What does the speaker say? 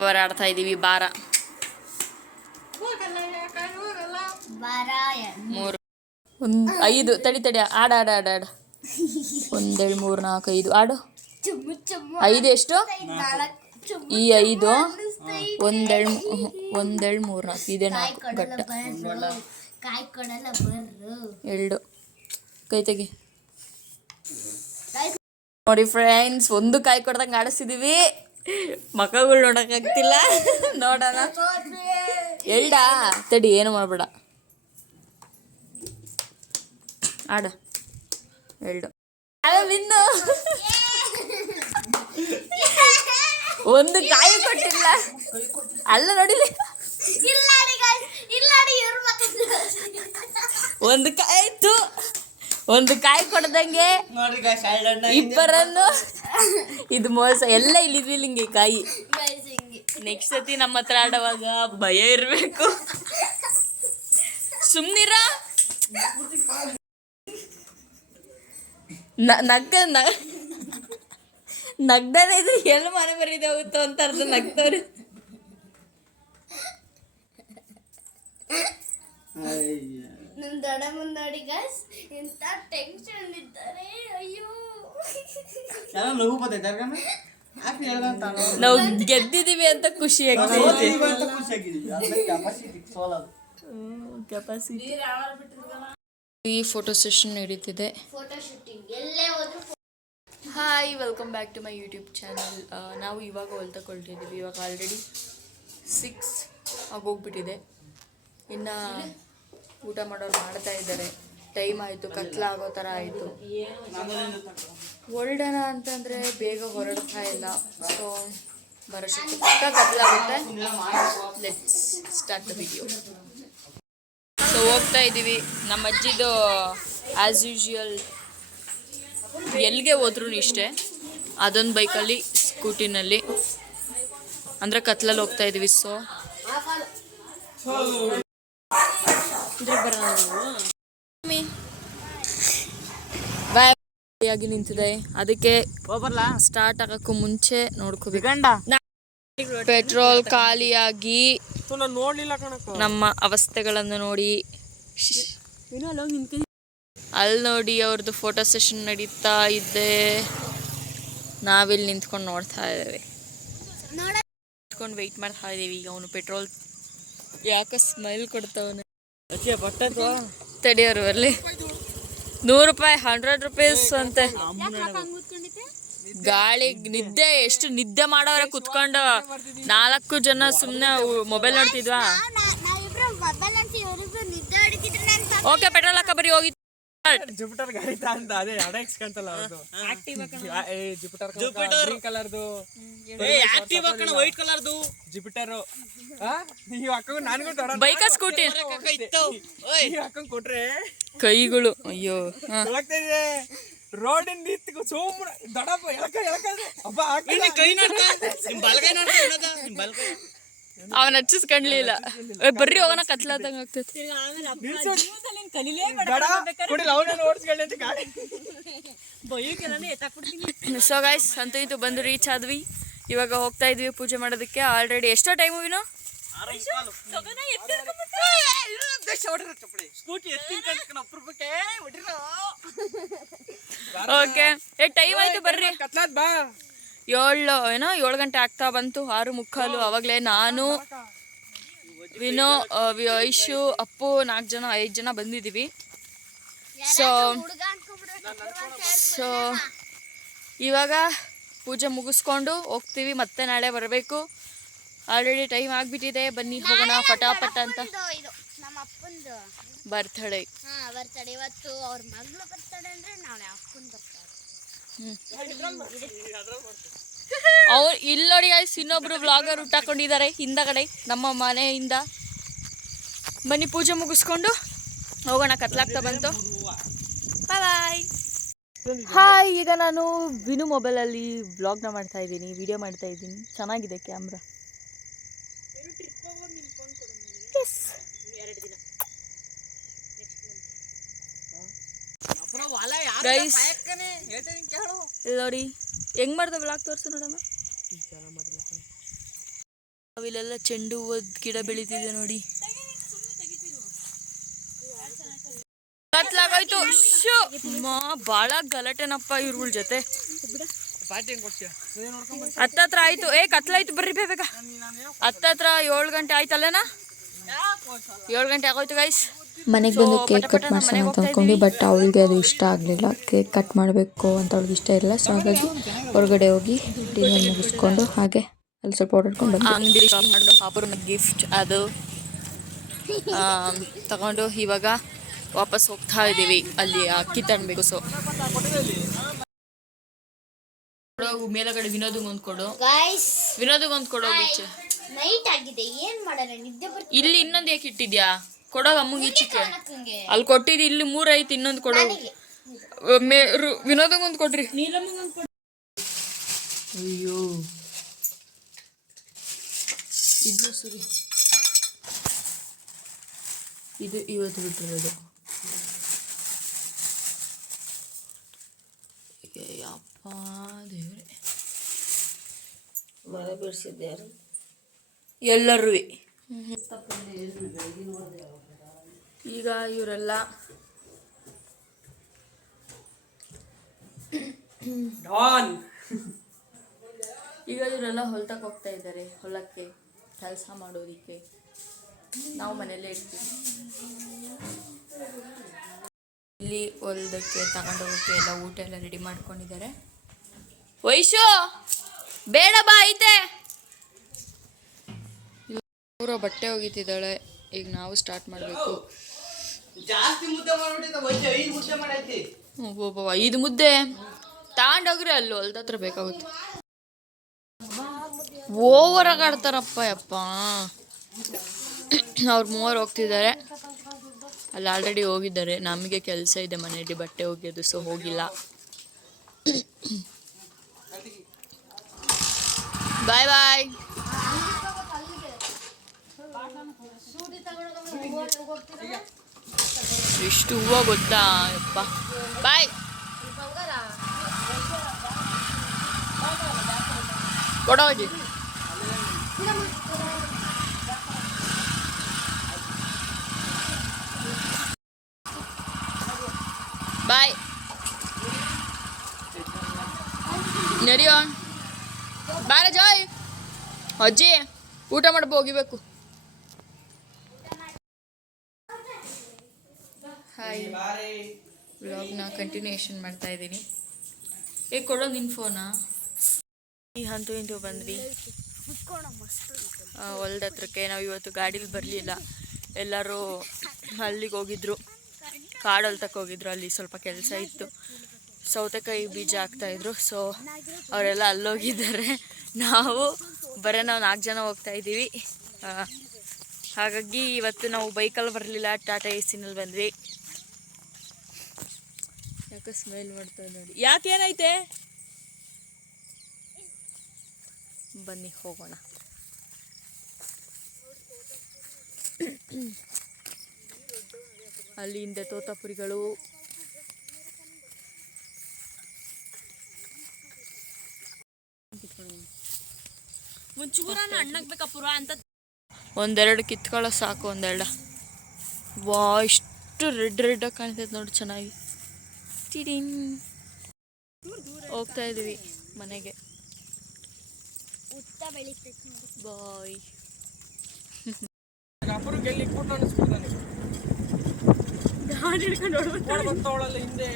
ಹೋರಾಡ್ತಾ ಇದೀವಿ ಬಾರ. ಮೂರು ಒಂದು ಐದು ತಡಿ ತಡಿ ಆಡ ಆಡ ಆಡ ಆಡ. ಒಂದೇಳು ಮೂರು ನಾಲ್ಕು ಐದು ಆಡು. ಐದು ಎಷ್ಟು? ಈ ಐದು ಒಂದೇಳು ಒಂದೇಳು ಮೂರು ನಾಲ್ಕು ಇದೆ ನಾಲ್ಕು. ಗಟ್ಟ. ಎರಡು. ಕೈ ತೆಗಿ. ನೋಡಿ ಫ್ರೆಂಡ್ಸ್ ಒಂದು ಕಾಯಿ ಕೊಡ್ದಂಗೆ ಆಡಿಸಿದೀವಿ ಮಕ್ಕಳು ನೋಡಕ್ಕಾಗ್ತಿಲ್ಲ ನೋಡೋಣ. ಎಲ್ಡ? ತಡಿ ಏನು ಮಾಡಬೇಡ. ಆಡ. ಎಲ್ಡು. ಇನ್ನು ಒಂದು ಕಾಯಿ ಕೊಟ್ಟಿಲ್ಲ. ಅಲ್ಲ ನೋಡಿಲಿ. ಒಂದು ಕಾಯಿ ಆಯ್ತು ಒಂದು ಕಾಯಿ ಕೊಡ್ದಂಗೆ ಇಬ್ಬರನ್ನು ಇದು ಮೋಸ. ಎಲ್ಲ ಇಲ್ಲಿದ್ವಿ ಹಿಂಗೆ ಕಾಯಿ. ನೆಕ್ಸ್ಟ್ ಸತಿ ನಮ್ಮ ಹತ್ರ ಆಡುವಾಗ ಭಯ ಇರಬೇಕು. ಸುಮ್ನಿರ? ನಗ್ಗ ನಗ್ದಾನೆ ಇದ್ರೆ ಎಲ್ಲಿ ಮನೆ ಬರೀದೆ ಹೋಗುತ್ತೋ ಅಂತ ಅರ್ಧ ನಗ್ತವ್ರೆ ನಮ್ಮ ದಡ ಮುಂದಾಡಿ ಗೈಸ್ ಎಂತ ಟೆನ್ಷನ್ ಇದ್ದಾರೆ? ಅಯ್ಯೋ. ಎಲ್ಲ ಬರ್ತೈತೆ ಯಾಕಂದ್ರೆ ಯಾಕೆ ಹೇಳ್ದಂತ? ನಾವು ಗೆದ್ದಿದೀವಿ ಅಂತ ಖುಷಿ ಆಗ್ತೈತೆ ಅಂತ ಖುಷಿ ಆಗಿದ್ದೀವಿ ಅಂದ್ರೆ ಕೆಪಾಸಿಟಿ ಸೋಲದು ಕೆಪಾಸಿಟಿ ಈ ಫೋಟೋ ಸೆಷನ್ ನಡೀತಿದೆ. ಫೋಟೋ ಶೂಟಿಂಗ್ ಎಲ್ಲೇ ಹೋದ್ರು hi welcome back to my YouTube channel ನಾವು ಇವಾಗ ಹೊಲ್ತಕೊಳ್ತಿದ್ದೀವಿ ಇವಾಗ ಆಲ್ರೆಡಿ ಸಿಕ್ಸ್ ಆಗೋಗ್ಬಿಟ್ಟಿದೆ. ಇನ್ನು ಊಟ ಮಾಡೋರು ಮಾಡ್ತಾ ಇದ್ದಾರೆ. ಟೈಮ್ ಆಯಿತು ಕತ್ಲಾಗೋ ಥರ ಆಯಿತು. ಹೊರಡೋಣ ಅಂತಂದರೆ ಬೇಗ ಹೊರಡ್ತಾ ಇಲ್ಲ. ಸೊ ಬರೋ ಲೆಟ್ಸ್ ಸ್ಟಾರ್ಟ್ ಸೊ ಹೋಗ್ತಾ ಇದ್ದೀವಿ. ನಮ್ಮ ಅಜ್ಜಿದು ಆ್ಯಸ್ ಯೂಶುವಲ್ ಎಲ್ಲಿಗೆ ಹೋದ್ರೂ ಇಷ್ಟೇ. ಅದೊಂದು ಬೈಕಲ್ಲಿ ಸ್ಕೂಟಿನಲ್ಲಿ ಅಂದರೆ ಕತ್ಲಲ್ಲಿ ಹೋಗ್ತಾ ಇದ್ದೀವಿ. ಸೊ ಬಾಯ್ ಆಗಿ ನಿಂತಿದೆ. ಅದಕ್ಕೆ ಸ್ಟಾರ್ಟ್ ಆಗಕ್ಕೂ ಮುಂಚೆ ನೋಡ್ಕೋಬೇಕು ಪೆಟ್ರೋಲ್ ಖಾಲಿಯಾಗಿ ನಮ್ಮ ಅವಸ್ಥೆಗಳನ್ನು ನೋಡಿ. ಅಲ್ಲಿ ನೋಡಿ ಅವ್ರದ್ದು ಫೋಟೋ ಸೆಷನ್ ನಡೀತಾ ಇದ್ದೆ ನಾವಿಲ್ಲಿ ನಿಂತ್ಕೊಂಡು ನೋಡ್ತಾ ಇದ್ದೇವೆ. ನಿಂತ್ಕೊಂಡು ವೆಯ್ಟ್ ಮಾಡ್ತಾ ಇದ್ದೀವಿ. ಈಗ ಅವನು ಪೆಟ್ರೋಲ್ ಯಾಕೆ ಸ್ಮೈಲ್ ಕೊಡ್ತಾವನು. ತಡಿಯೋರು ಬರಲಿ. ನೂರು ರೂಪಾಯಿ ಹಂಡ್ರೆಡ್ ರುಪೀಸ್ ಅಂತೆ. ಗಾಳಿ ನಿದ್ದೆ ಎಷ್ಟು ನಿದ್ದೆ ಮಾಡೋರೆ ಕುತ್ಕೊಂಡು. ನಾಲ್ಕು ಜನ ಸುಮ್ಮನೆ ಮೊಬೈಲ್ ನೋಡ್ತಿದ್ವಾ? ಓಕೆ ಪೆಟ್ರೋಲ್ ಹಾಕ ಬರೀ ಹೋಗಿ. ಜುಪಿಟರ್ ಗಾಡಿ ಅಂತ ಅದೇ ಅಡೆಕ್ಸ್ ಕಂತಲ್ಲ ಅದು ಜುಪಿಟರ್ ಜುಪಿಟರ್ ಗ್ರೀನ್ ಕಲರ್ದು ಆಕ್ಟಿವ್ ಆಕಣ್ಣ ವೈಟ್ ಕಲರ್ದು ಜುಪಿಟರ್ ನೀವು ಹಾಕೊಂಡು ನನಗೂ ದೊಡ್ಡ ಬೈಕ ಸ್ಕೂಟಿ ನೀವು ಹಾಕೊಂಡ್ ಕೊಟ್ರೆ. ಕೈಗಳು ಅಯ್ಯೋ. ಹೋಗ್ತಿದೆ ರೋಡಿನ ನಿಂತು ಸೋಮು ದಡಪ್ಪ ಎಳಕ ಎಳಕ. ಅಬ್ಬ ಹಾಕ್ತಿಲ್ಲ. ಅವನ ಹಚ್ಚಿಸ್ಕೊಂಡ್ಲಿಲ್ಲ ಬರ್ರಿ ಹೋಗೋಣ ಕತ್ಲಾದಂಗ ಆಗ್ತೈತಿ. ಸೊ ಗಾಯ್ಸ್ ಅಂತೂ ಇದು ಬಂದು ರೀಚ್ ಆದ್ವಿ. ಇವಾಗ ಹೋಗ್ತಾ ಇದ್ವಿ ಪೂಜೆ ಮಾಡೋದಕ್ಕೆ. ಆಲ್ರೆಡಿ ಎಷ್ಟೋ ಟೈಮು ಇನ್ನು ಓಕೆ ಏ ಟೈಮ್ ಆಯ್ತು ಬರ್ರಿ. ಕತ್ಲಾದ್ ಬಾ. ಏಳು ಏನೋ ಏಳು ಗಂಟೆ ಆಗ್ತಾ ಬಂತು ಆರು ಮುಕ್ಕಾಲು ಅವಾಗಲೇ ನಾನು ವಿನೋ ಐಶು ಅಪ್ಪು ನಾಲ್ಕು ಜನ ಐದು ಜನ ಬಂದಿದ್ದೀವಿ. ಸೊ ಸೊ ಇವಾಗ ಪೂಜೆ ಮುಗಿಸ್ಕೊಂಡು ಹೋಗ್ತೀವಿ ಮತ್ತೆ ನಾಳೆ ಬರಬೇಕು. ಆಲ್ರೆಡಿ ಟೈಮ್ ಆಗಿಬಿಟ್ಟಿದೆ ಬನ್ನಿ ಹೋಗೋಣ ಪಟಾಪಟ ಅಂತ. ನಮ್ಮ ಅಪ್ಪಂದು. ಬರ್ತಡೇ ಹಾ ಬರ್ತಡೆ ಇವತ್ತು ಅವ್ರ ಮಗಳು ಬರ್ತಡೆ ಅಂದ್ರೆ ನಾಳೆ ಅಪ್ಪನ ಬರ್ತಾರೆ ಅವ್ರು ಇಲ್ಲಿ ನೋಡಿ ಗಾಯ್ಸ್ ಇನ್ನೊಬ್ರು ವ್ಲಾಗರ್ ಊಟ ಹಾಕೊಂಡಿದ್ದಾರೆ ಹಿಂದಗಡೆ ನಮ್ಮ ಮನೆಯಿಂದ. ಬನ್ನಿ ಪೂಜೆ ಮುಗಿಸ್ಕೊಂಡು ಹೋಗೋಣ ಕತ್ಲಾಗ್ತಾ ಬಂತು. ಬಾಯ್ ಹಾಯ್ ಈಗ ನಾನು ವಿನು ಮೊಬೈಲಲ್ಲಿ ವ್ಲಾಗ್ನ ಮಾಡ್ತಾ ಇದ್ದೀನಿ ವಿಡಿಯೋ ಮಾಡ್ತಾ ಇದ್ದೀನಿ. ಚೆನ್ನಾಗಿದೆ ಕ್ಯಾಮ್ರಾ ಗೈಸ್ ಇಲ್ಲಿ ನೋಡಿ ಹೆಂಗ್ ಮಾಡ್ದೆ ಬ್ಲಾಗ್ ತೋರಿಸು ನೋಡಮ್ಮ. ನಾವಿಲ್ಲೆಲ್ಲ ಚೆಂಡು ಹೂವದ ಗಿಡ ಬೆಳೀತಿದೆ ನೋಡಿ. ಕತ್ಲಾಗೋಯ್ತು ಶೋ. ಮಾ ಭಾಳ ಗಲಾಟೆನಪ್ಪ ಇವ್ರಗಳ ಜೊತೆ. ಹತ್ತತ್ರ ಆಯ್ತು. ಏ ಕತ್ಲಾಯ್ತು ಬರ್ರಿ ಬೇಗ ಹತ್ತತ್ರ ಏಳು ಗಂಟೆ ಆಯ್ತಲ್ಲೇನಾ? ಏಳು ಗಂಟೆ ಆಗೋಯ್ತು ಗೈಸ್ ಮನೆಗೆ ಬಂದು ಕೇಕ್ ಕಟ್ ಮಾಡ್ಸೋಣ ಅಂತ ಅಂದ್ಕೊಂಡು ಬಟ್ ಅವಳಿಗೆ ಅದು ಇಷ್ಟ ಆಗಲಿಲ್ಲ. ಕೇಕ್ ಕಟ್ ಮಾಡಬೇಕು ಅಂತ ಅವಳಿಗೆ ಇಷ್ಟ ಇರಲಿಲ್ಲ ಸೊ ಹಾಗಾಗಿ ಹೊರಗಡೆ ಹೋಗಿ ಡಿನ್ನರ್ ಮುಗಿಸ್ಕೊಂಡು ಹಾಗೆ ಅಲ್ಲಿ ಸ್ವಲ್ಪ ಓಡಾಡ್ಕೊಂಡು ಅಂಗಡಿ ಶಾಪ್ ಪಾಪುರ್ನ ಗಿಫ್ಟ್ ಅದು ತಗೊಂಡು ಇವಾಗ ವಾಪಸ್ ಹೋಗ್ತಾ ಇದ್ದೀವಿ. ಅಲ್ಲಿ ಅಕ್ಕಿ ತಣ್ಬೇಕು ಸೊ ಮೇಲಗಡೆ ವಿನೋದಿಗೆ ಒಂದು ಕೊಡು ಗಾಯ್ಸ್ ವಿನೋದಂಗ್ ಒಂದು ಕೊಡೋ ನೈಟ್ ಆಗಿದೆ. ಏನ್ ಮಾಡೋಣ? ನಿದ್ದೆ ಇಲ್ಲಿ ಇನ್ನೊಂದು ಯಾಕೆ ಇಟ್ಟಿದ್ಯಾ? ಕೊಡೋಗ ಅಮ್ಮಗೆ ಈಚಿಕೆ ಅಲ್ಲಿ ಕೊಟ್ಟಿದ್ದು ಇಲ್ಲಿ ಮೂರ್ ಐತಿ ಇನ್ನೊಂದು ಕೊಡೋ ಮೇ ರು- ವಿನೋದಂಗ್ ಒಂದು ಕೊಡ್ರಿ. ಅಯ್ಯೋ. ಇದು ಸುರಿ. ಇದು ಇವತ್ತು ಬಿಟ್ಟಿರೋದು. ಅಪ್ಪ ದೇವ್ರೆ. ಮಳೆ ಬಿಡಿಸಿದ್ಯಾರು ಎಲ್ಲರೂ ಈಗ ಇವರೆಲ್ಲ ಡಾನ್. ಈಗ ಇವರೆಲ್ಲ ಹೊಲ್ತಕ್ಕೆ ಹೋಗ್ತಾ ಇದ್ದಾರೆ. ಹೊಲಕ್ಕೆ ಕೆಲಸ ಮಾಡೋದಕ್ಕೆ. ನಾವು ಮನೆಯಲ್ಲೇ ಇರ್ತೀವಿ. ಇಲ್ಲಿ ಹೊಲ್ದಕ್ಕೆ ತಗೊಂಡೋಗಕ್ಕೆ ಎಲ್ಲ ಊಟ ಎಲ್ಲ ರೆಡಿ ಮಾಡ್ಕೊಂಡಿದ್ದಾರೆ. ವೈಶು ಬೇಡ ಬಾ ಐತೆ. ಪೂರ ಬಟ್ಟೆ ಒಗಿತಿದ್ದಾಳೆ. ಈಗ ನಾವು ಸ್ಟಾರ್ಟ್ ಮಾಡಬೇಕು. ಜಾಸ್ತಿ ಮುದ್ದೆ ಮಾಡ್ಬಿಟ್ಟಿದ್ದ ಐದು ಮುದ್ದೆ ಮಾಡೈತಿ. ಒಬ್ಬೊಬ್ಬ ಐದು ಮುದ್ದೆ. ತಗೊಂಡೋಗ್ರಿ ಅಲ್ಲಿ ಹೊಲ್ದ ಹತ್ರ ಬೇಕಾಗುತ್ತೆ. ಓವರ್ ಆಗಾಡ್ತಾರಪ್ಪ ಆಡ್ತಾರಪ್ಪ ಯಪ್ಪ. ಅವ್ರು ಮೂವರು ಹೋಗ್ತಿದ್ದಾರೆ. ಅಲ್ಲಿ ಆಲ್ರೆಡಿ ಹೋಗಿದ್ದಾರೆ. ನಮಗೆ ಕೆಲಸ ಇದೆ ಮನೆಯಲ್ಲಿ ಬಟ್ಟೆ ಒಗೆಯೋದು ಸೊ ಹೋಗಿಲ್ಲ. ಬಾಯ್ ಬಾಯ್ ಎಷ್ಟು ಹೂವು ಗೊತ್ತಾ? ಯಪ್ಪ. ಬಾಯ್. ಕೊಡೋಜಿ ಬಾಯ್. ನಡಿಯೋ? ಬಾರ ಜಾಯ್. ಅಜ್ಜಿ ಊಟ ಮಾಡಬೇಕು ಹೋಗಿಬೇಕು ಹಾಯ್ ವ್ಲಾಗ್ನ ಕಂಟಿನ್ಯೂಯೇಷನ್ ಮಾಡ್ತಾ ಇದ್ದೀನಿ. ಏ, ಕೊಡೋ ನಿನ್ನ ಫೋನಾ ಈ ಹಂತು ಇಂದು ಬಂದ್ವಿ. ಹೊಲ್ದ ಹತ್ರಕ್ಕೆ ನಾವು ಇವತ್ತು ಗಾಡೀಲಿ ಬರಲಿಲ್ಲ. ಎಲ್ಲರೂ ಅಲ್ಲಿಗೆ ಹೋಗಿದ್ರು. ಕಾಡಲ್ಲಿ ಹೋಗಿದ್ರು. ಅಲ್ಲಿ ಸ್ವಲ್ಪ ಕೆಲಸ ಇತ್ತು. ಸೌತೆಕಾಯಿ ಬೀಜ ಹಾಕ್ತಾಯಿದ್ರು ಸೊ ಅವರೆಲ್ಲ ಅಲ್ಲೋಗಿದ್ದಾರೆ. ನಾವು ಬರೋ ನಾವು ನಾಲ್ಕು ಜನ ಹೋಗ್ತಾ ಇದ್ದೀವಿ. ಹಾಗಾಗಿ ಇವತ್ತು ನಾವು ಬೈಕಲ್ಲಿ ಬರಲಿಲ್ಲ. ಟಾಟಾ ಎ ಸಿನಲ್ಲಿ ಬಂದ್ವಿ. ಯಾಕೆ ಸ್ಮೈಲ್ ಮಾಡ್ತಾ ನೋಡಿ. ಯಾಕೆ ಏನೈತೆ? ಬನ್ನಿ ಹೋಗೋಣ. ಅಲ್ಲಿ ಹಿಂದೆ ತೋತಾಪುರಿಗಳು. ಒಂದೆರಡು ಕಿತ್ಕೊಳ್ಳೋ ಸಾಕು ಒಂದೆರಡು. ವಾ ಇಷ್ಟು ರೆಡ್ ರೆಡ್ ಆಗಿ ಕಾಣ್ತೈತೆ ನೋಡಿ ಚೆನ್ನಾಗಿ. ಟಿಡಿನ್. ಹೋಗ್ತಾ ಇದೀವಿ ಮನೆಗೆ. ಬಾಯ್. ಓಡ್ ಬಂತವಳಲ್ಲ ಹಿಂದೆ.